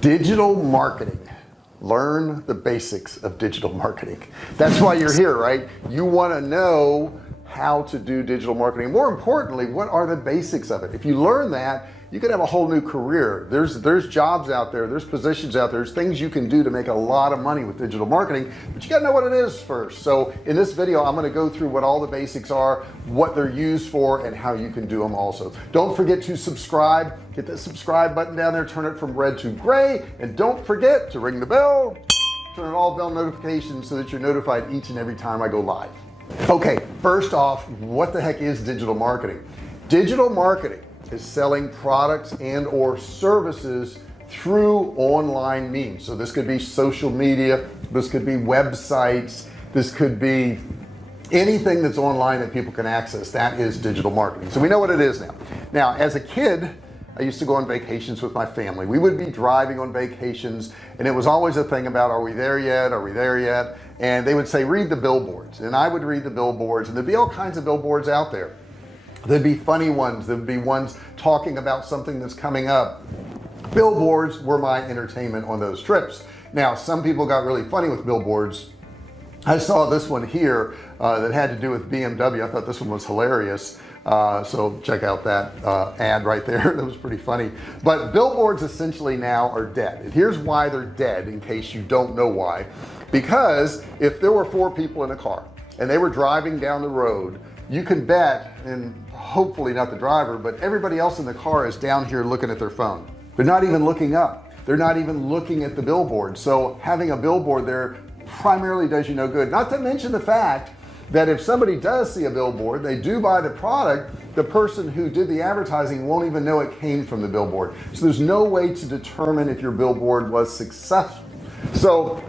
Digital marketing. Learn the basics of digital marketing. That's why you're here, right? You want to know how to do digital marketing. More importantly, what are the basics of it? If you learn that, you can have a whole new career. There's jobs out there, there's positions out there, there's things you can do to make a lot of money with digital marketing, but you gotta know what it is first. So in this video, I'm going to go through what all the basics are, what they're used for, and how you can do them also. Don't forget to subscribe. Hit that subscribe button down there, turn it from red to gray, and don't forget to ring the bell, turn on all bell notifications so that you're notified each and every time I go live. Okay, first off, what the heck is digital marketing? Digital marketing is selling products and or services through online means. So this could be social media, this could be websites, this could be anything that's online that people can access. That is digital marketing. So we know what it is now. Now, as a kid, I used to go on vacations with my family. We would be driving on vacations, and it was always a thing about, are we there yet? Are we there yet? And they would say, read the billboards. And I would read the billboards, and there'd be all kinds of billboards out there. There'd be funny ones, there'd be ones talking about something that's coming up. Billboards were my entertainment on those trips. Now, some people got really funny with billboards. I saw this one here that had to do with BMW. I thought this one was hilarious. So check out that ad right there. That was pretty funny. But billboards essentially now are dead. And here's why they're dead, in case you don't know why. Because if there were 4 people in a car and they were driving down the road, you can bet, and hopefully not the driver, but everybody else in the car is down here looking at their phone. They're not even looking up. They're not even looking at the billboard. So having a billboard there primarily does you no good. Not to mention the fact that if somebody does see a billboard, they do buy the product, the person who did the advertising won't even know it came from the billboard. So there's no way to determine if your billboard was successful. So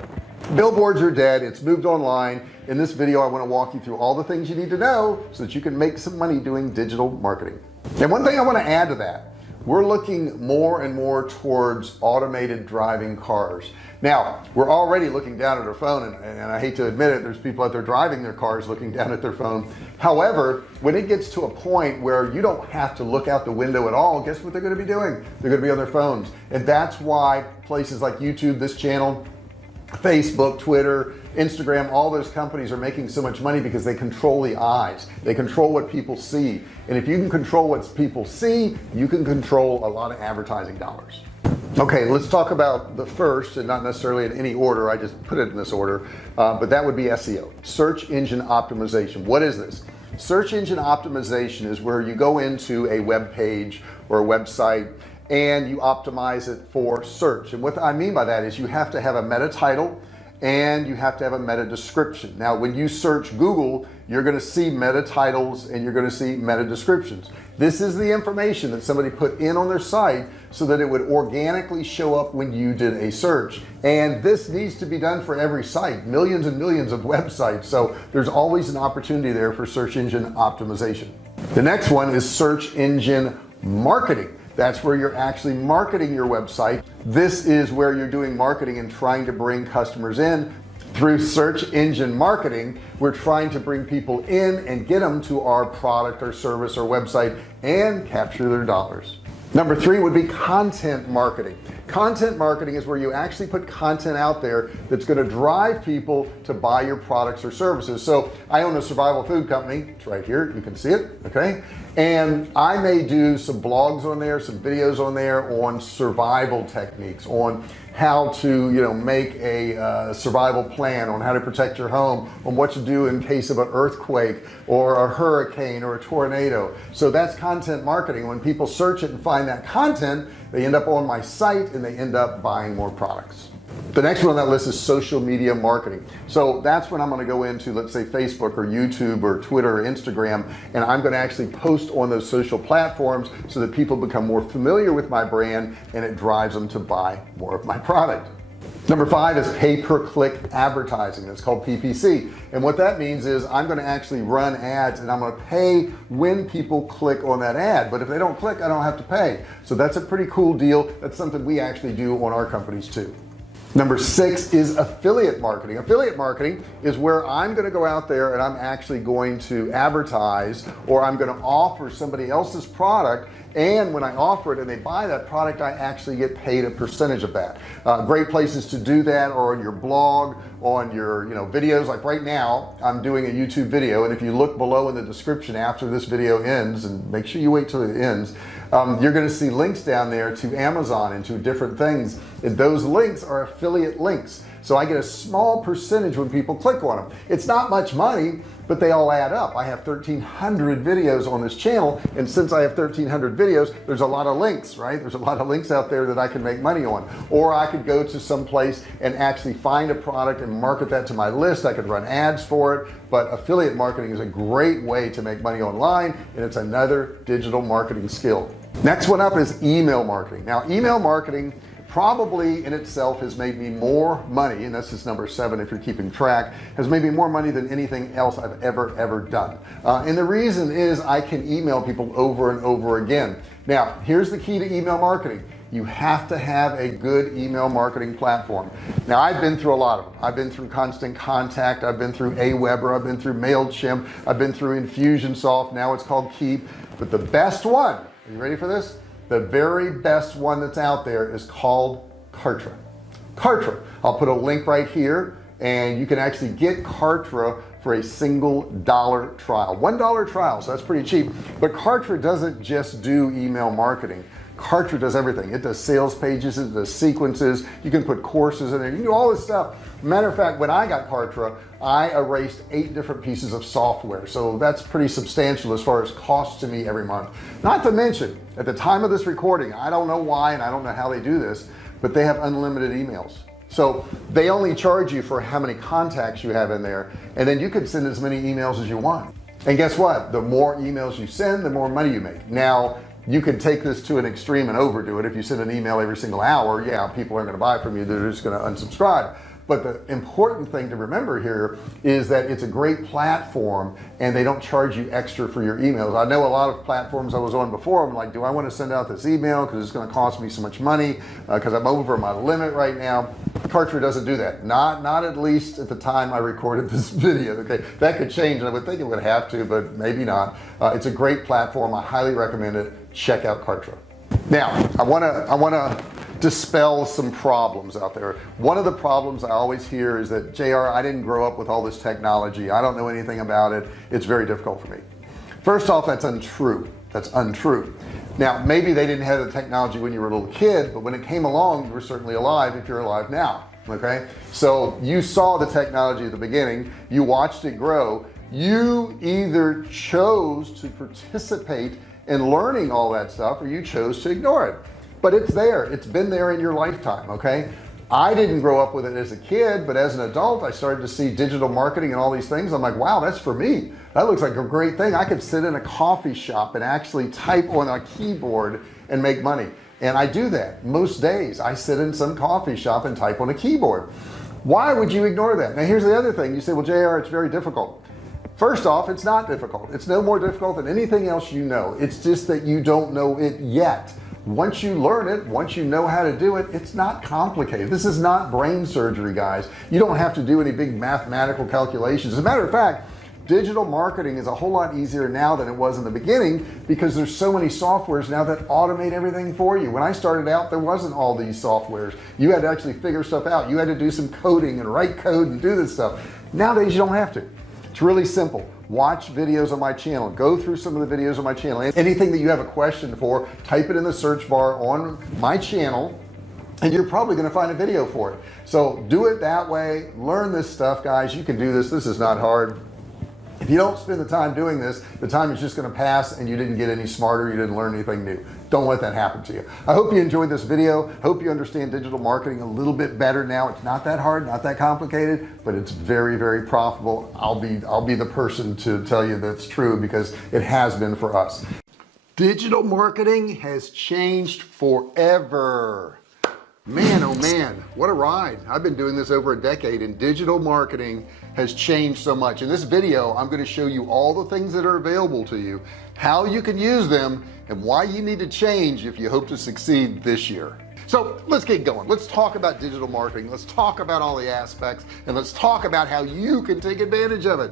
billboards are dead. It's moved online. In this video, I want to walk you through all the things you need to know so that you can make some money doing digital marketing. And one thing I want to add to that, we're looking more and more towards automated driving cars. Now, we're already looking down at our phone, and I hate to admit it, there's people out there driving their cars looking down at their phone. However, when it gets to a point where you don't have to look out the window at all, guess what they're going to be doing? They're going to be on their phones. And that's why places like YouTube, this channel, Facebook, Twitter, Instagram, all those companies are making so much money because they control the eyes. They control what people see. And if you can control what people see, you can control a lot of advertising dollars. Okay, let's talk about the first, and not necessarily in any order. I just put it in this order, but that would be SEO, search engine optimization. What is this? Search engine optimization is where you go into a web page or a website and you optimize it for search. And what I mean by that is you have to have a meta title and you have to have a meta description. Now, when you search Google, you're going to see meta titles and you're going to see meta descriptions. This is the information that somebody put in on their site so that it would organically show up when you did a search. And this needs to be done for every site, millions and millions of websites. So there's always an opportunity there for search engine optimization. The next one is search engine marketing. That's where you're actually marketing your website. This is where you're doing marketing and trying to bring customers in. Through search engine marketing, we're trying to bring people in and get them to our product or service or website and capture their dollars. Number 3 would be content marketing. Content marketing is where you actually put content out there that's going to drive people to buy your products or services. So I own a survival food company. It's right here. You can see it. Okay. And I may do some blogs on there, some videos on there on survival techniques, on how to, make a survival plan, on how to protect your home, on what to do in case of an earthquake or a hurricane or a tornado. So that's content marketing. When people search it and find that content, they end up on my site and they end up buying more products. The next one on that list is social media marketing. So that's when I'm going to go into, let's say, Facebook or YouTube or Twitter or Instagram, and I'm going to actually post on those social platforms so that people become more familiar with my brand and it drives them to buy more of my product. Number 5 is pay-per-click advertising. That's called PPC. And what that means is I'm going to actually run ads and I'm going to pay when people click on that ad. But if they don't click, I don't have to pay. So that's a pretty cool deal. That's something we actually do on our companies too. Number 6 is affiliate marketing. Affiliate marketing is where I'm going to go out there and I'm actually going to advertise, or I'm going to offer somebody else's product, and when I offer it and they buy that product, I actually get paid a percentage of that. Great places to do that are on your blog, on your videos. Like right now I'm doing a YouTube video, and if you look below in the description after this video ends, and make sure you wait till it ends, you're going to see links down there to Amazon and to different things, and those links are affiliate links. So I get a small percentage when people click on them. It's not much money, but they all add up. I have 1,300 videos on this channel, and since I have 1,300 videos, there's a lot of links, right? There's a lot of links out there that I can make money on. Or I could go to some place and actually find a product and market that to my list. I could run ads for it. But affiliate marketing is a great way to make money online, and it's another digital marketing skill. Next one up is email marketing. Now, email marketing probably in itself has made me more money, and this is number 7 if you're keeping track, has made me more money than anything else I've ever done. And the reason is I can email people over and over again. Now, here's the key to email marketing. You have to have a good email marketing platform. Now, I've been through a lot of them. I've been through Constant Contact, I've been through Aweber, I've been through MailChimp, I've been through Infusionsoft, now it's called Keep. But the best one, are you ready for this? The very best one that's out there is called Kartra. Kartra. I'll put a link right here, and you can actually get Kartra for a single $1 trial. $1 trial, so that's pretty cheap. But Kartra doesn't just do email marketing. Kartra does everything. It does sales pages, it does sequences, you can put courses in there, you can do all this stuff. Matter of fact, when I got Kartra, I erased 8 different pieces of software, so that's pretty substantial as far as cost to me every month. Not to mention, at the time of this recording, I don't know why and I don't know how they do this, but they have unlimited emails. So they only charge you for how many contacts you have in there, and then you can send as many emails as you want. And guess what? The more emails you send, the more money you make. Now, you can take this to an extreme and overdo it. If you send an email every single hour, yeah, people aren't going to buy from you, they're just going to unsubscribe. But the important thing to remember here is that it's a great platform, and they don't charge you extra for your emails. I know a lot of platforms I was on before, I'm like, do I want to send out this email because it's going to cost me so much money because I'm over my limit right now? Kartra doesn't do that. Not at least at the time I recorded this video. Okay, that could change, and I would think it would have to, but maybe not. It's a great platform. I highly recommend it. Check out Kartra. Now, I want to dispel some problems out there. One of the problems I always hear is that, JR, I didn't grow up with all this technology, I don't know anything about it, it's very difficult for me. First off, that's untrue. That's untrue. Now, maybe they didn't have the technology when you were a little kid, but when it came along, you were certainly alive if you're alive now. Okay, so you saw the technology at the beginning, you watched it grow, you either chose to participate in learning all that stuff, or you chose to ignore it. But it's there, it's been there in your lifetime. Okay, I didn't grow up with it as a kid, but as an adult I started to see digital marketing and all these things. I'm like, wow, that's for me. That looks like a great thing. I could sit in a coffee shop and actually type on a keyboard and make money. And I do that most days. I sit in some coffee shop and type on a keyboard. Why would you ignore that? Now, here's the other thing. You say, well, JR, it's very difficult. First off, it's not difficult. It's no more difficult than anything else you know. It's just that you don't know it yet. Once you learn it, once you know how to do it, it's not complicated. This is not brain surgery, guys. You don't have to do any big mathematical calculations. As a matter of fact, digital marketing is a whole lot easier now than it was in the beginning, because there's so many softwares now that automate everything for you. When I started out, there wasn't all these softwares. You had to actually figure stuff out. You had to do some coding and write code and do this stuff. Nowadays, you don't have to. It's really simple. Watch videos on my channel, go through some of the videos on my channel. Anything that you have a question for, type it in the search bar on my channel, and you're probably going to find a video for it. So do it that way. Learn this stuff, guys. You can do this. This is not hard. If you don't spend the time doing this, the time is just going to pass and you didn't get any smarter, you didn't learn anything new. Don't let that happen to you. I hope you enjoyed this video. Hope you understand digital marketing a little bit better now. It's not that hard, not that complicated, but it's very, very profitable. I'll be the person to tell you that's true, because it has been for us. Digital marketing has changed forever. Man, oh man, what a ride. I've been doing this over a decade, and digital marketing has changed so much. In this video, I'm going to show you all the things that are available to you, how you can use them, and why you need to change if you hope to succeed this year. So let's get going. Let's talk about digital marketing. Let's talk about all the aspects, and let's talk about how you can take advantage of it.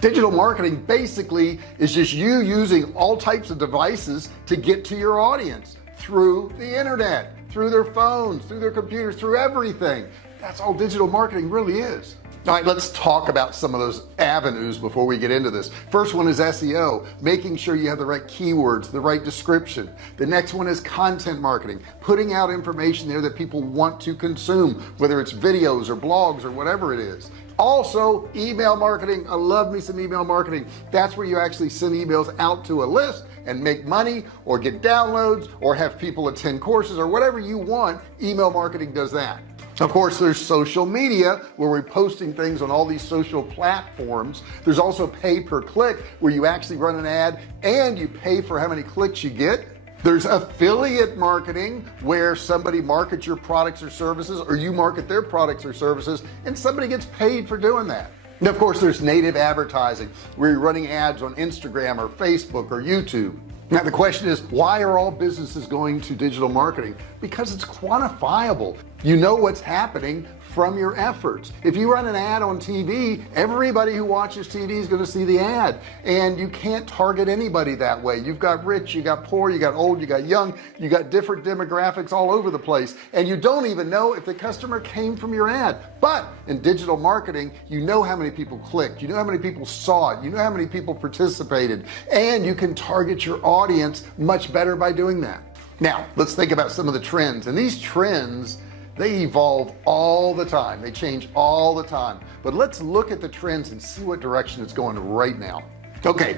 Digital marketing basically is just you using all types of devices to get to your audience through the internet, through their phones, through their computers, through everything. That's all digital marketing really is. All right, let's talk about some of those avenues before we get into this. First one is SEO, making sure you have the right keywords, the right description. The next one is content marketing, putting out information there that people want to consume, whether it's videos or blogs or whatever it is. Also, email marketing. I love me some email marketing. That's where you actually send emails out to a list and make money or get downloads or have people attend courses or whatever you want. Email marketing does that. Of course, there's social media where we're posting things on all these social platforms. There's also pay per click where you actually run an ad and you pay for how many clicks you get. There's affiliate marketing where somebody markets your products or services, or you market their products or services, and somebody gets paid for doing that. And of course, there's native advertising where you're running ads on Instagram or Facebook or YouTube. Now the question is, why are all businesses going to digital marketing? Because it's quantifiable. You know what's happening from your efforts. If you run an ad on TV, everybody who watches TV is going to see the ad, and you can't target anybody that way. You've got rich, you got poor, you got old, you got young, you got different demographics all over the place, and you don't even know if the customer came from your ad. But in digital marketing, you know how many people clicked, you know how many people saw it, you know how many people participated, and you can target your audience much better by doing that. Now let's think about some of the trends, and these trends, they evolve all the time. They change all the time. But let's look at the trends and see what direction it's going right now. Okay,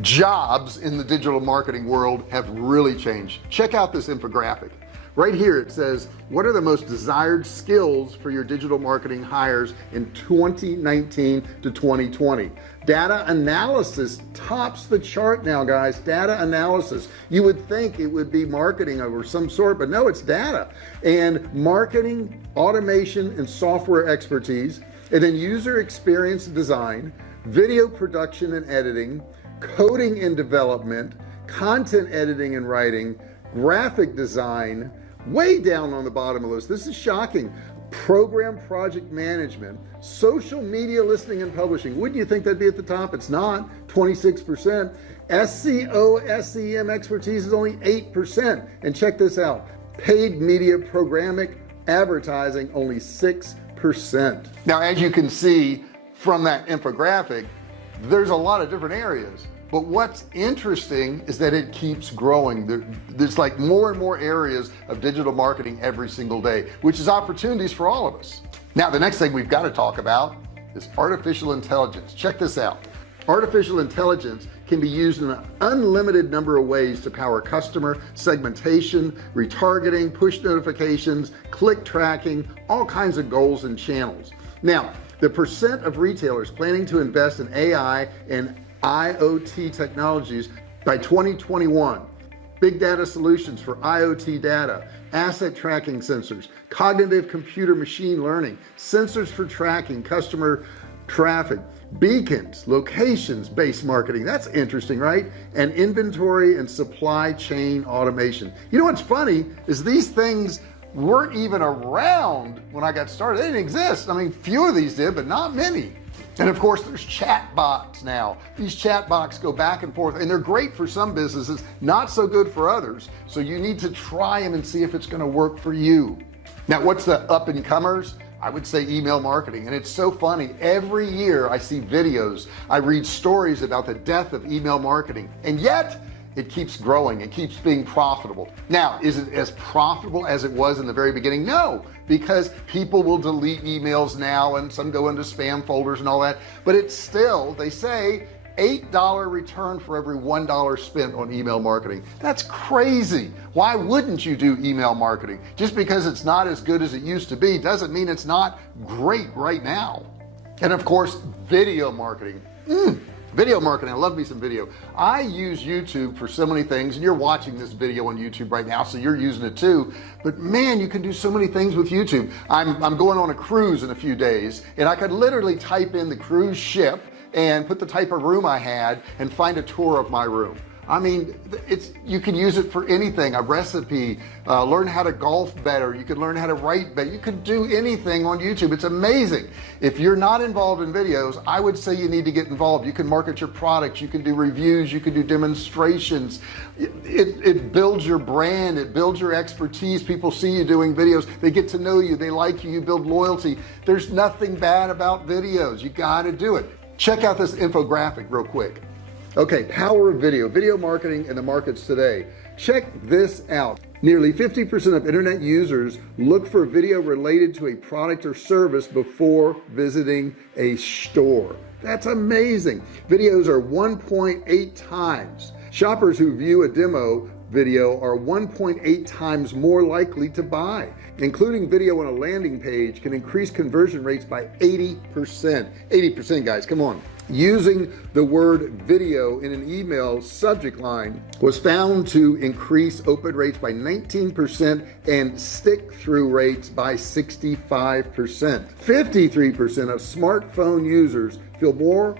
jobs in the digital marketing world have really changed. Check out this infographic. Right here it says, what are the most desired skills for your digital marketing hires in 2019 to 2020? Data analysis tops the chart now, guys. Data analysis. You would think it would be marketing of some sort, but no, it's data. And marketing, automation, and software expertise, and then user experience design, video production and editing, coding and development, content editing and writing, graphic design. Way down on the bottom of the list, this is shocking, program project management, social media listening and publishing. Wouldn't you think that'd be at the top? It's not. 26%. SEO SEM expertise is only 8%. And check this out, paid media programmatic advertising, only 6%. Now as you can see from that infographic, there's a lot of different areas. But what's interesting is that it keeps growing. There's like more and more areas of digital marketing every single day, which is opportunities for all of us. Now the next thing we've got to talk about is artificial intelligence. Check this out. Artificial intelligence can be used in an unlimited number of ways to power customer segmentation, retargeting, push notifications, click tracking, all kinds of goals and channels. Now the percent of retailers planning to invest in AI and IoT technologies by 2021, big data solutions for IoT data, asset tracking sensors, cognitive computer machine learning, sensors for tracking customer traffic, beacons, locations based marketing. That's interesting, right? And inventory and supply chain automation. You know what's funny is these things weren't even around when I got started. They didn't exist. I mean, few of these did, but not many. And of course there's chat bots now. These chat bots go back and forth, and they're great for some businesses, not so good for others. So you need to try them and see if it's going to work for you. Now what's the up and comers? I would say email marketing. And it's so funny, every year I see videos, I read stories about the death of email marketing, and yet it keeps growing, it keeps being profitable. Now is it as profitable as it was in the very beginning? No, because people will delete emails now and some go into spam folders and all that, but it's still, they say, $8 return for every $1 spent on email marketing. That's crazy. Why wouldn't you do email marketing? Just because it's not as good as it used to be doesn't mean it's not great right now. And of course video marketing. Video marketing, I love me some video. I use YouTube for so many things, and you're watching this video on YouTube right now, so you're using it too. But man, you can do so many things with YouTube. I'm going on a cruise in a few days, and I could literally type in the cruise ship and put the type of room I had and find a tour of my room. I mean, you can use it for anything, a recipe, learn how to golf better. You can learn how to write better. You can do anything on YouTube. It's amazing. If you're not involved in videos, I would say you need to get involved. You can market your products. You can do reviews. You can do demonstrations. It builds your brand. It builds your expertise. People see you doing videos. They get to know you. They like you. You build loyalty. There's nothing bad about videos. You got to do it. Check out this infographic real quick. Okay, power of video marketing in the markets today. Check this out. Nearly 50% of internet users look for video related to a product or service before visiting a store. That's amazing. Videos are 1.8 times. Shoppers who view a demo video are 1.8 times more likely to buy. Including video on a landing page can increase conversion rates by 80%. 80%, guys, come on. Using the word video in an email subject line was found to increase open rates by 19% and stick-through rates by 65%. 53% of smartphone users feel more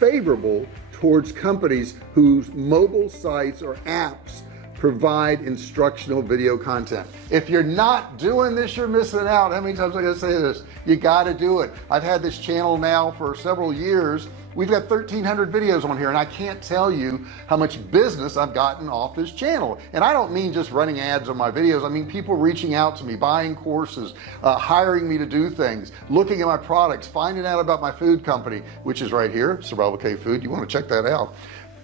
favorable towards companies whose mobile sites or apps provide instructional video content. If you're not doing this, you're missing out. How many times am I gonna say this? You gotta do it. I've had this channel now for several years. We've got 1,300 videos on here, and I can't tell you how much business I've gotten off this channel. And I don't mean just running ads on my videos. I mean people reaching out to me, buying courses, hiring me to do things, looking at my products, finding out about my food company, which is right here, Survivalcave Food. You want to check that out.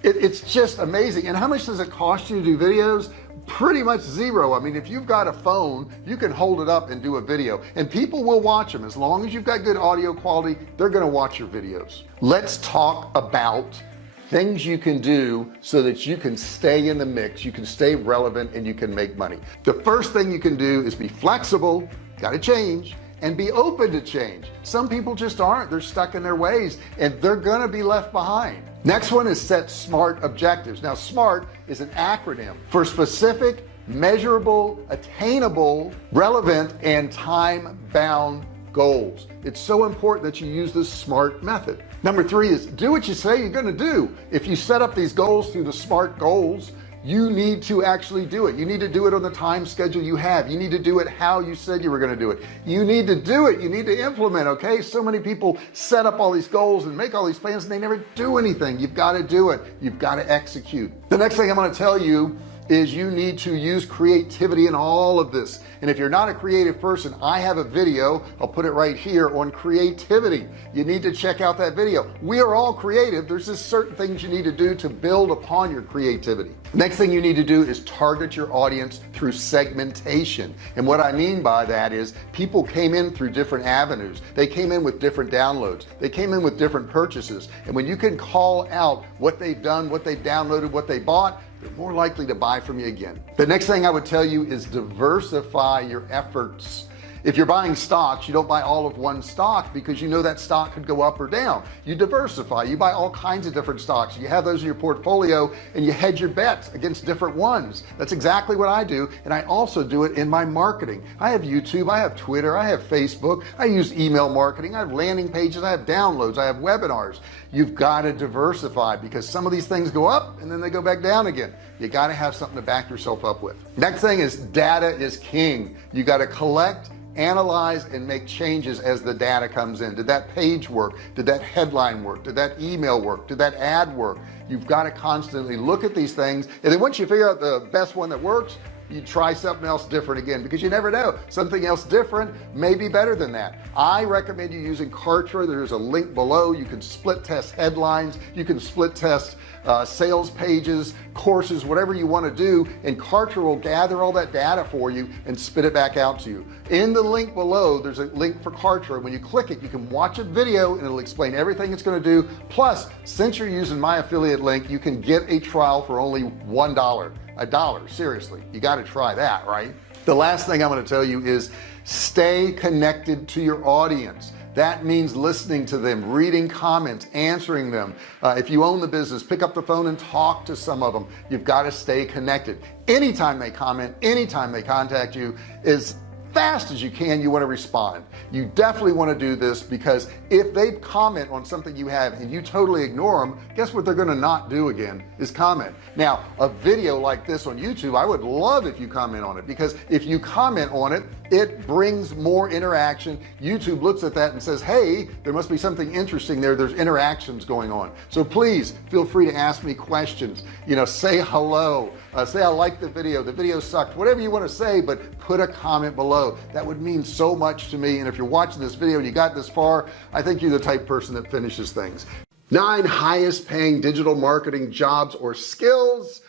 It's just amazing. And how much does it cost you to do videos? Pretty much zero. I mean, if you've got a phone, you can hold it up and do a video, and people will watch them. As long as you've got good audio quality, they're going to watch your videos. Let's talk about things you can do so that you can stay in the mix, you can stay relevant, and you can make money. The first thing you can do is be flexible, got to change, and be open to change. Some people just aren't. They're stuck in their ways, and they're going to be left behind. Next one is set SMART objectives. Now, SMART is an acronym for specific, measurable, attainable, relevant, and time-bound goals. It's so important that you use this SMART method. Number 3 is do what you say you're going to do. If you set up these goals through the SMART goals, you need to actually do it. You need to do it on the time schedule you have. You need to do it how you said you were going to do it. You need to do it. You need to implement. Okay, so many people set up all these goals and make all these plans and they never do anything. You've got to do it. You've got to execute. The next thing I'm going to tell you is you need to use creativity in all of this. And if you're not a creative person, I have a video, I'll put it right here, on creativity. You need to check out that video. We are all creative. There's just certain things you need to do to build upon your creativity. Next thing you need to do is target your audience through segmentation. And what I mean by that is people came in through different avenues. They came in with different downloads. They came in with different purchases. And when you can call out what they've done, what they've downloaded, what they bought, they're more likely to buy from you again. The next thing I would tell you is diversify your efforts. If you're buying stocks, you don't buy all of one stock because you know that stock could go up or down. You diversify. You buy all kinds of different stocks. You have those in your portfolio and you hedge your bets against different ones. That's exactly what I do, and I also do it in my marketing. I have YouTube, I have Twitter, I have Facebook, I use email marketing, I have landing pages, I have downloads, I have webinars. You've got to diversify because some of these things go up and then they go back down again. You got to have something to back yourself up with. Next thing is data is king. You got to collect, analyze, and make changes as the data comes in. Did that page work? Did that headline work? Did that email work? Did that ad work? You've got to constantly look at these things, and then once you figure out the best one that works, you try something else different again, because you never know, something else different may be better than that. I recommend you using Kartra. There's a link below. You can split test headlines, you can split test sales pages, courses, whatever you want to do, and Kartra will gather all that data for you and spit it back out to you. In the link below, there's a link for Kartra. When you click it, you can watch a video and it'll explain everything it's going to do. Plus, since you're using my affiliate link, you can get a trial for only $1. $1, seriously, you got to try that, right? The last thing I'm going to tell you is stay connected to your audience. That means listening to them, reading comments, answering them. If you own the business, pick up the phone and talk to some of them. You've got to stay connected. Anytime they comment, anytime they contact you is fast as you can. You want to respond. You definitely want to do this, because if they comment on something you have and you totally ignore them, guess what they're going to not do again is comment. Now, a video like this on YouTube, I would love if you comment on it, because if you comment on it, it brings more interaction. YouTube looks at that and says, hey, there must be something interesting there. There's interactions going on. So please feel free to ask me questions, say hello, say I like the video sucked, whatever you want to say, but put a comment below. That would mean so much to me. And if you're watching this video and you got this far, I think you're the type of person that finishes things. 9 highest paying digital marketing jobs or skills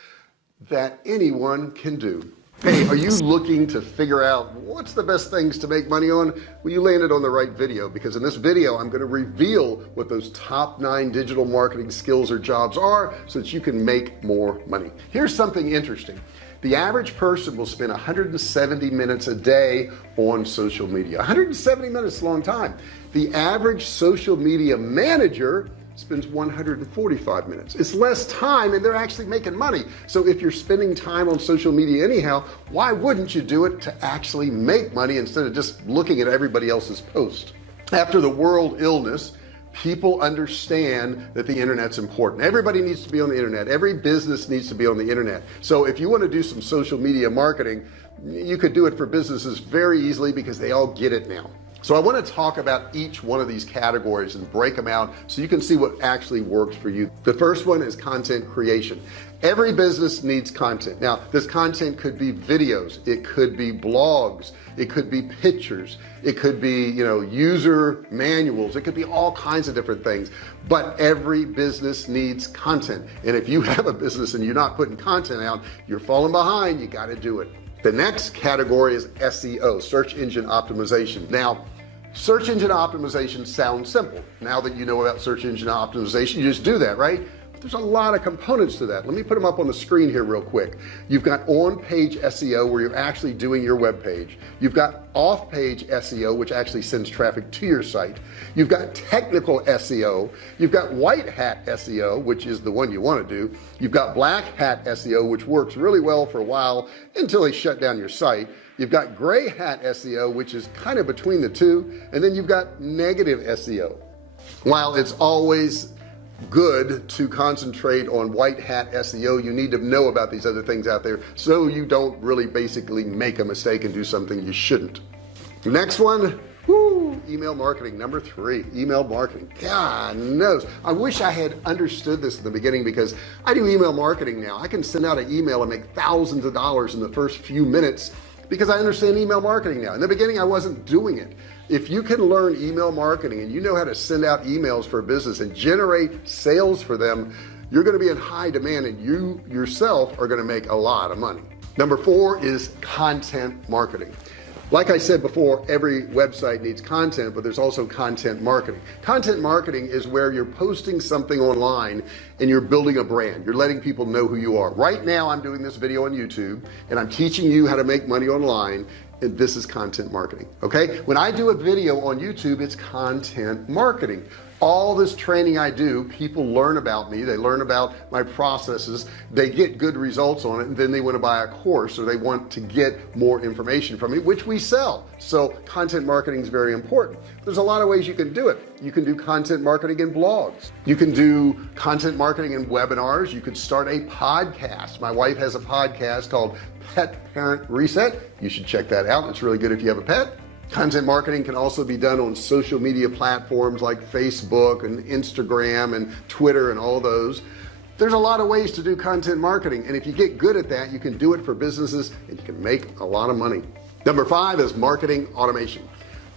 that anyone can do. Hey, are you looking to figure out what's the best things to make money on? Well, you landed on the right video, because in this video I'm going to reveal what those top 9 digital marketing skills or jobs are, so that you can make more money. Here's something interesting. The average person will spend 170 minutes a day on social media. 170 minutes is a long time. The average social media manager spends 145 minutes. It's less time, and they're actually making money. So if you're spending time on social media anyhow, why wouldn't you do it to actually make money instead of just looking at everybody else's post? After the world illness, people understand that the internet's important. Everybody needs to be on the internet. Every business needs to be on the internet. So if you want to do some social media marketing, you could do it for businesses very easily, because they all get it now. So I want to talk about each one of these categories and break them out so you can see what actually works for you. The first one is content creation. Every business needs content. Now, this content could be videos, it could be blogs, it could be pictures, it could be, user manuals, it could be all kinds of different things. But every business needs content. And if you have a business and you're not putting content out, you're falling behind. You got to do it. The next category is SEO, search engine optimization. Now, search engine optimization sounds simple. Now that you know about search engine optimization, you just do that, right? But there's a lot of components to that. Let me put them up on the screen here real quick. You've got on-page SEO, where you're actually doing your web page. You've got off-page SEO, which actually sends traffic to your site. You've got technical SEO. You've got white hat SEO, which is the one you want to do. You've got black hat SEO, which works really well for a while until they shut down your site. You've got gray hat SEO, which is kind of between the two. And then you've got negative SEO. While it's always good to concentrate on white hat SEO, you need to know about these other things out there, so you don't really basically make a mistake and do something you shouldn't. The next one, email marketing. Number 3, email marketing. God knows, I wish I had understood this in the beginning, because I do email marketing now. I can send out an email and make thousands of dollars in the first few minutes, because I understand email marketing now. In the beginning, I wasn't doing it. If you can learn email marketing and you know how to send out emails for a business and generate sales for them, you're going to be in high demand, and you yourself are going to make a lot of money. Number 4 is content marketing. Like I said before, every website needs content, but there's also content marketing. Content marketing is where you're posting something online and you're building a brand. You're letting people know who you are. Right now, I'm doing this video on YouTube and I'm teaching you how to make money online. And this is content marketing. Okay, when I do a video on YouTube, it's content marketing. All this training I do, people learn about me, they learn about my processes, they get good results on it, and then they want to buy a course, or they want to get more information from me, which we sell. So content marketing is very important. There's a lot of ways you can do it. You can do content marketing in blogs. You can do content marketing in webinars. You could start a podcast. My wife has a podcast called Pet Parent Reset. You should check that out. It's really good if you have a pet. Content marketing can also be done on social media platforms like Facebook and Instagram and Twitter and all those. There's a lot of ways to do content marketing, and if you get good at that, you can do it for businesses and you can make a lot of money. Number 5 is marketing automation.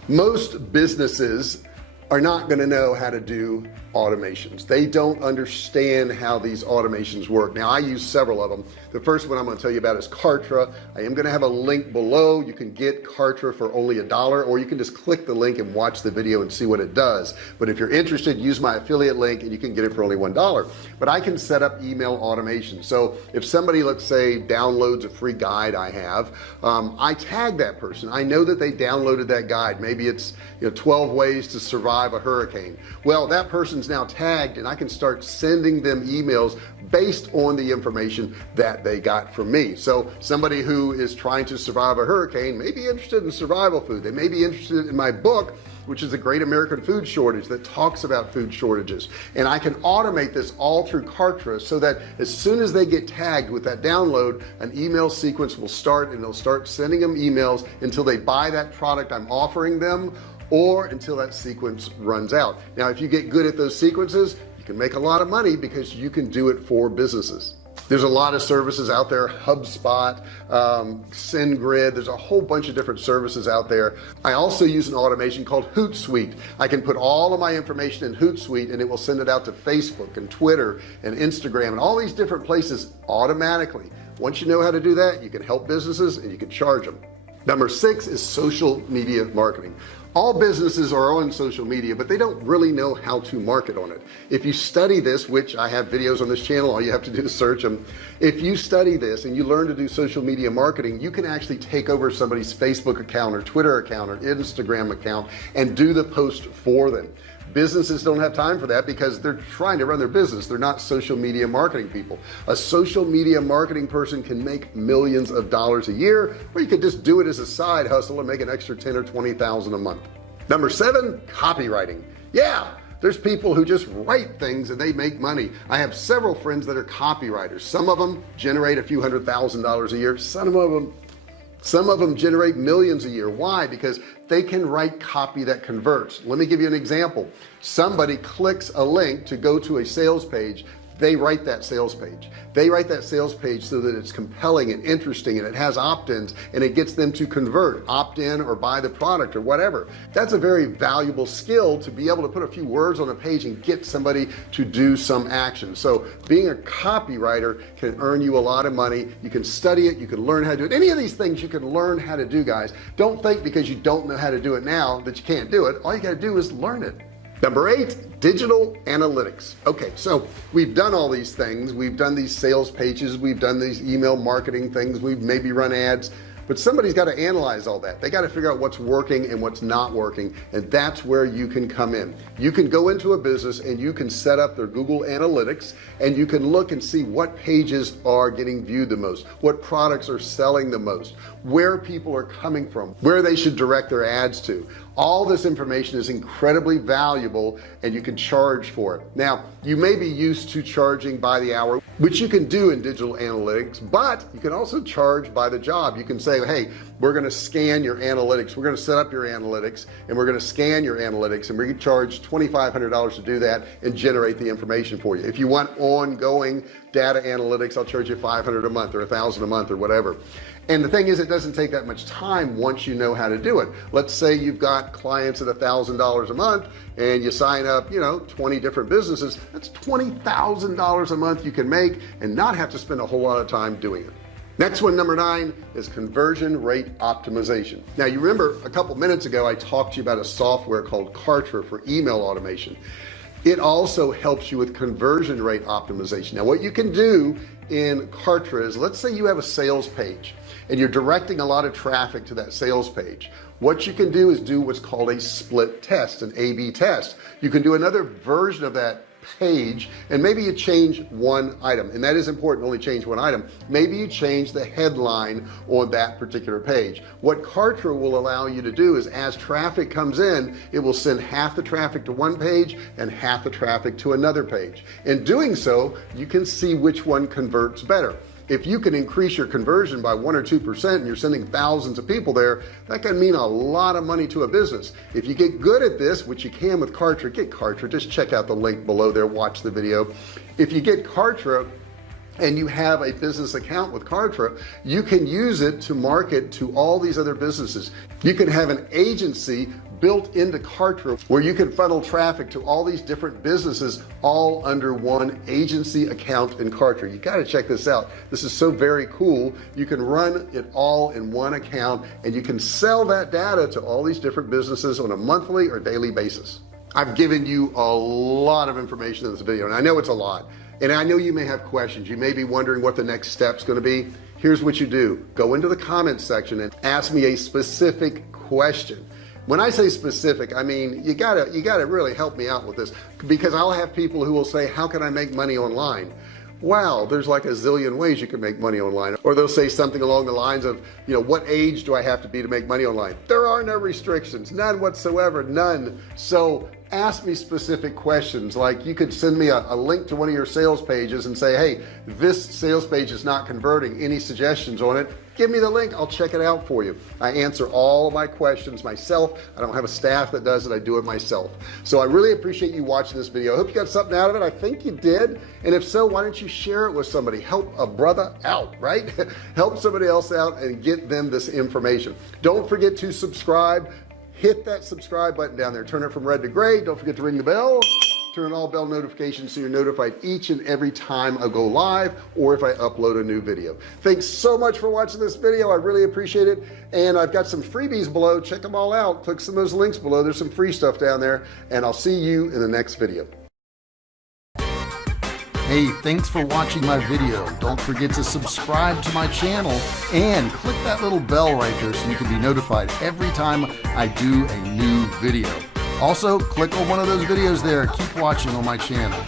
Most businesses are not going to know how to do automations. They don't understand how these automations work. Now, I use several of them. The first one I'm going to tell you about is Kartra. I am going to have a link below. You can get Kartra for only $1, or you can just click the link and watch the video and see what it does. But if you're interested, use my affiliate link and you can get it for only $1. But I can set up email automation. So if somebody, let's say, downloads a free guide I have, I tag that person. I know that they downloaded that guide. Maybe it's 12 ways to survive survive a hurricane. Well, that person's now tagged and I can start sending them emails based on the information that they got from me. So somebody who is trying to survive a hurricane may be interested in survival food. They may be interested in my book, which is a Great American Food Shortage, that talks about food shortages. And I can automate this all through Kartra so that as soon as they get tagged with that download, an email sequence will start, and it'll start sending them emails until they buy that product I'm offering them, or until that sequence runs out. Now, if you get good at those sequences, you can make a lot of money because you can do it for businesses. There's a lot of services out there, HubSpot, SendGrid. There's a whole bunch of different services out there. I also use an automation called Hootsuite. I can put all of my information in Hootsuite and it will send it out to Facebook and Twitter and Instagram and all these different places automatically. Once you know how to do that, you can help businesses and you can charge them. Number 6 is social media marketing. All businesses are on social media, but they don't really know how to market on it. If you study this, which I have videos on this channel, all you have to do is search them. If you study this and you learn to do social media marketing, you can actually take over somebody's Facebook account or Twitter account or Instagram account and do the post for them. Businesses don't have time for that because they're trying to run their business. They're not social media marketing people. A social media marketing person can make millions of dollars a year, or you could just do it as a side hustle and make an extra 10 or 20,000 a month. Number 7, copywriting. Yeah, there's people who just write things and they make money. I have several friends that are copywriters. Some of them generate a few $100,000 a year. Some of them generate millions a year. Why? Because they can write copy that converts. Let me give you an example. Somebody clicks a link to go to a sales page. They write that sales page. They write that sales page so that it's compelling and interesting and it has opt-ins and it gets them to convert, opt in or buy the product or whatever. That's a very valuable skill, to be able to put a few words on a page and get somebody to do some action. So being a copywriter can earn you a lot of money. You can study it. You can learn how to do it. Any of these things you can learn how to do, guys. Don't think because you don't know how to do it now that you can't do it. All you got to do is learn it. Number 8, digital analytics. Okay, so we've done all these things. We've done these sales pages. We've done these email marketing things. We've maybe run ads, but somebody's got to analyze all that. They got to figure out what's working and what's not working. And that's where you can come in. You can go into a business and you can set up their Google Analytics and you can look and see what pages are getting viewed the most, what products are selling the most, where people are coming from, where they should direct their ads to. All this information is incredibly valuable and you can charge for it. Now, you may be used to charging by the hour, which you can do in digital analytics, but you can also charge by the job. You can say, hey, we're going to scan your analytics. We're going to set up your analytics and we're going to scan your analytics, and we can charge $2,500 to do that and generate the information for you. If you want ongoing data analytics, I'll charge you $500 a month or $1,000 a month or whatever. And the thing is, it doesn't take that much time once you know how to do it. Let's say you've got clients at $1,000 a month and you sign up, 20 different businesses. That's $20,000 a month you can make and not have to spend a whole lot of time doing it. Next one, number 9, is conversion rate optimization. Now, you remember a couple minutes ago I talked to you about a software called Kartra for email automation. It also helps you with conversion rate optimization. Now, what you can do in Kartra is, let's say you have a sales page and you're directing a lot of traffic to that sales page. What you can do is do what's called a split test, an A/B test. You can do another version of that page and maybe you change one item, and that is important, only change one item. Maybe you change the headline on that particular page. What Kartra will allow you to do is, as traffic comes in, it will send half the traffic to one page and half the traffic to another page. In doing so, you can see which one converts better. If you can increase your conversion by 1 or 2% and you're sending thousands of people there, that can mean a lot of money to a business. If you get good at this, which you can with Kartra, get Kartra, just check out the link below there, watch the video. If you get Kartra and you have a business account with Kartra, you can use it to market to all these other businesses. You can have an agency built into Kartra where you can funnel traffic to all these different businesses all under one agency account in Kartra. You got to check this out. This is so very cool. You can run it all in one account and you can sell that data to all these different businesses on a monthly or daily basis. I've given you a lot of information in this video, and I know it's a lot, and I know you may have questions. You may be wondering what the next step's going to be. Here's what you do. Go into the comments section and ask me a specific question. When I say specific, I mean you gotta really help me out with this, because I'll have people who will say, how can I make money online? Wow, there's like a zillion ways you can make money online. Or they'll say something along the lines of, you know, what age do I have to be to make money online? There are no restrictions, none whatsoever, none. So ask me specific questions. Like you could send me a link to one of your sales pages and say, hey, this sales page is not converting. Any suggestions on it? Give me the link, I'll check it out for you. I answer all of my questions myself. I don't have a staff that does it, I do it myself. So I really appreciate you watching this video. I hope you got something out of it. I think you did. And if so, why don't you share it with somebody? Help a brother out, right? Help somebody else out and get them this information. Don't forget to subscribe. Hit that subscribe button down there. Turn it from red to gray. Don't forget to ring the bell. Turn on all bell notifications so you're notified each and every time I go live or if I upload a new video. Thanks so much for watching this video. I really appreciate it. And I've got some freebies below. Check them all out. Click some of those links below. There's some free stuff down there. And I'll see you in the next video. Hey, thanks for watching my video. Don't forget to subscribe to my channel and click that little bell right there so you can be notified every time I do a new video. Also, click on one of those videos there. Keep watching on my channel.